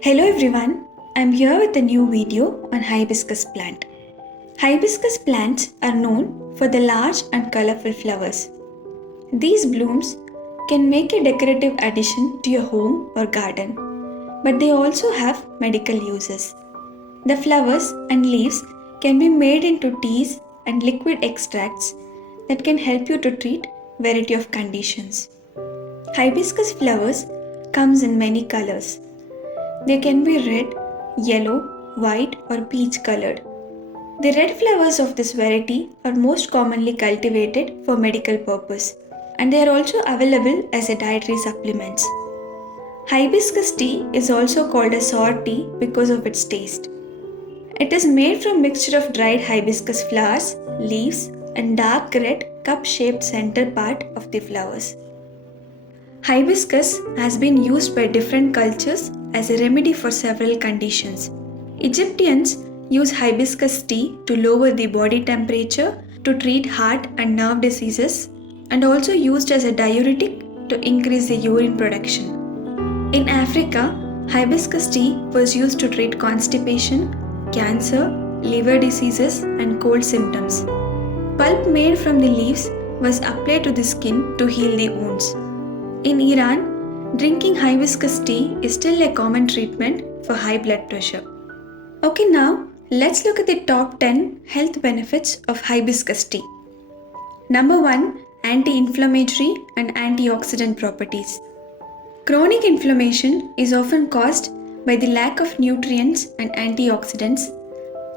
Hello everyone, I'm here with a new video on hibiscus plant. Hibiscus plants are known for the large and colorful flowers. These blooms can make a decorative addition to your home or garden, but they also have medical uses. The flowers and leaves can be made into teas and liquid extracts that can help you to treat variety of conditions. Hibiscus flowers comes in many colors. They can be red, yellow, white or peach colored. The red flowers of this variety are most commonly cultivated for medical purpose and they are also available as a dietary supplements. Hibiscus tea is also called a sour tea because of its taste. It is made from mixture of dried hibiscus flowers, leaves and dark red cup-shaped center part of the flowers. Hibiscus has been used by different cultures as a remedy for several conditions. Egyptians use hibiscus tea to lower the body temperature, to treat heart and nerve diseases, and also used as a diuretic to increase the urine production. In Africa, hibiscus tea was used to treat constipation, cancer, liver diseases, and cold symptoms. Pulp made from the leaves was applied to the skin to heal the wounds. In Iran, drinking hibiscus tea is still a common treatment for high blood pressure. Okay, now let's look at the top 10 health benefits of hibiscus tea. Number 1, anti-inflammatory and antioxidant properties. Chronic inflammation is often caused by the lack of nutrients and antioxidants,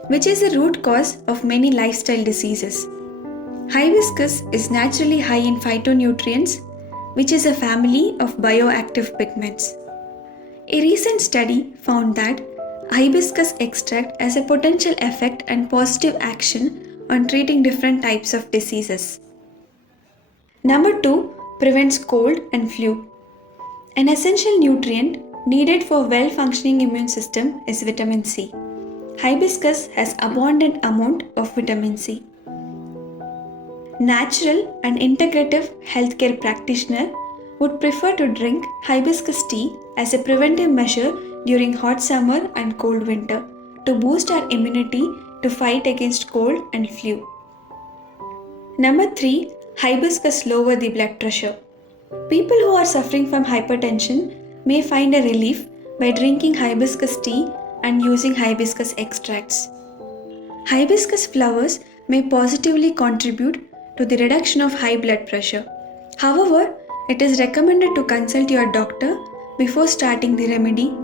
which is the root cause of many lifestyle diseases. Hibiscus is naturally high in phytonutrients, which is a family of bioactive pigments. A recent study found that hibiscus extract has a potential effect and positive action on treating different types of diseases. Number 2, prevents cold and flu. An essential nutrient needed for well-functioning immune system is vitamin C. Hibiscus has abundant amount of vitamin C. Natural and integrative healthcare practitioner would prefer to drink hibiscus tea as a preventive measure during hot summer and cold winter to boost our immunity to fight against cold and flu. Number 3, hibiscus lower the blood pressure. People who are suffering from hypertension may find a relief by drinking hibiscus tea and using hibiscus extracts. Hibiscus flowers may positively contribute to the reduction of high blood pressure. However, it is recommended to consult your doctor before starting the remedy,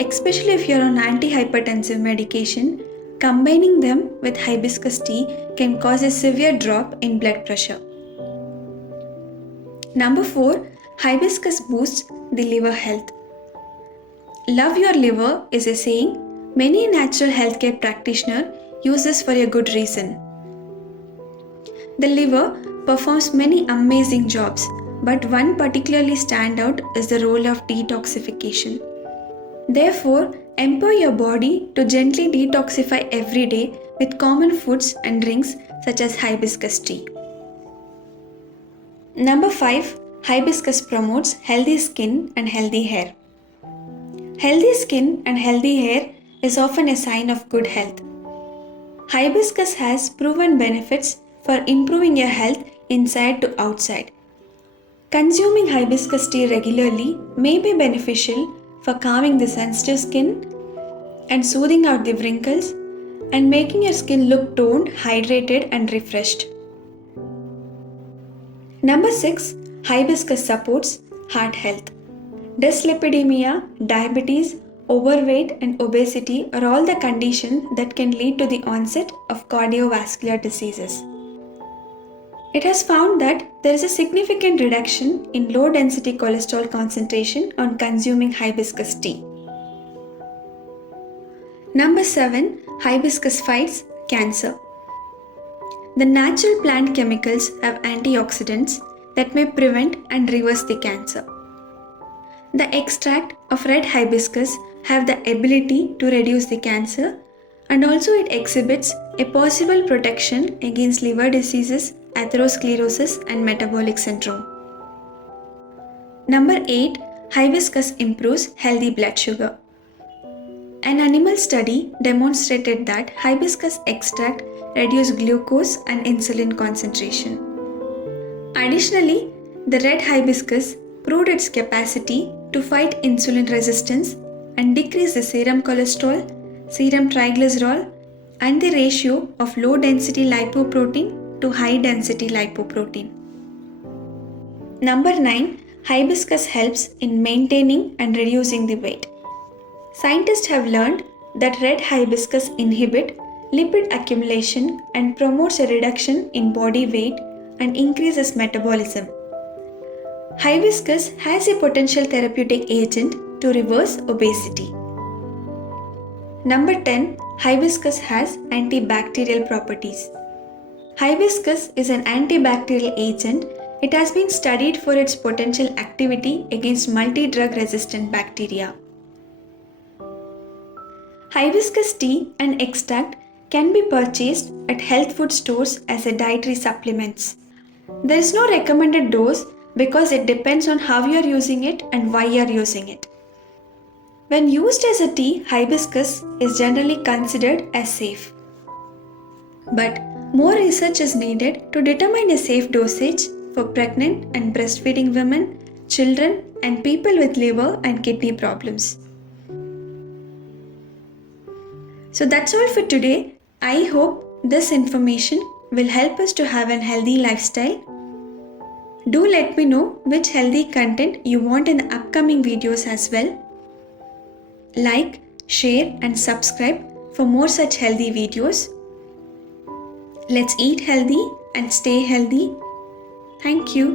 especially if you are on antihypertensive medication. Combining them with hibiscus tea can cause a severe drop in blood pressure. Number 4, hibiscus boosts the liver health. Love your liver is a saying many natural healthcare practitioners use this for a good reason. The liver performs many amazing jobs, but one particularly stand out is the role of detoxification. Therefore, empower your body to gently detoxify every day with common foods and drinks such as hibiscus tea. Number 5, hibiscus promotes healthy skin and healthy hair. Healthy skin and healthy hair is often a sign of good health. Hibiscus has proven benefits for improving your health inside to outside. Consuming hibiscus tea regularly may be beneficial for calming the sensitive skin and soothing out the wrinkles and making your skin look toned, hydrated and refreshed. Number 6, hibiscus supports heart health. Dyslipidemia, diabetes, overweight and obesity are all the conditions that can lead to the onset of cardiovascular diseases. It has found that there is a significant reduction in low-density cholesterol concentration on consuming hibiscus tea. Number 7, hibiscus fights cancer. The natural plant chemicals have antioxidants that may prevent and reverse the cancer. The extract of red hibiscus have the ability to reduce the cancer and also it exhibits a possible protection against liver diseases, atherosclerosis and metabolic syndrome. Number 8, hibiscus improves healthy blood sugar. An animal study demonstrated that hibiscus extract reduced glucose and insulin concentration. Additionally, the red hibiscus proved its capacity to fight insulin resistance and decrease the serum cholesterol, serum triglycerol, and the ratio of low density lipoprotein to high density lipoprotein. Number 9. Hibiscus helps in maintaining and reducing the weight. Scientists have learned that red hibiscus inhibit lipid accumulation and promotes a reduction in body weight and increases metabolism. Hibiscus has a potential therapeutic agent to reverse obesity. Number 10. Hibiscus has antibacterial properties. Hibiscus is an antibacterial agent. It has been studied for its potential activity against multi-drug resistant bacteria. Hibiscus tea and extract can be purchased at health food stores as a dietary supplements. There is no recommended dose because it depends on how you are using it and why you are using it. When used as a tea, hibiscus is generally considered as safe. But more research is needed to determine a safe dosage for pregnant and breastfeeding women, children, and people with liver and kidney problems. So that's all for today. I hope this information will help us to have a healthy lifestyle. Do let me know which healthy content you want in the upcoming videos as well. Like, share and subscribe for more such healthy videos. Let's eat healthy and stay healthy. Thank you.